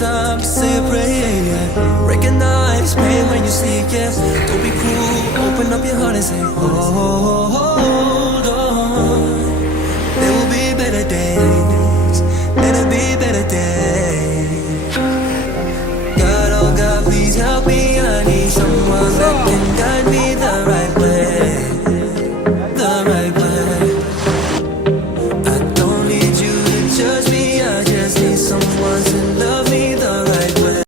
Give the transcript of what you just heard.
time to say a prayer, yeah. Recognize pain when you sleep, yeah. Don't be cruel, open up your heart and say, oh, oh, oh.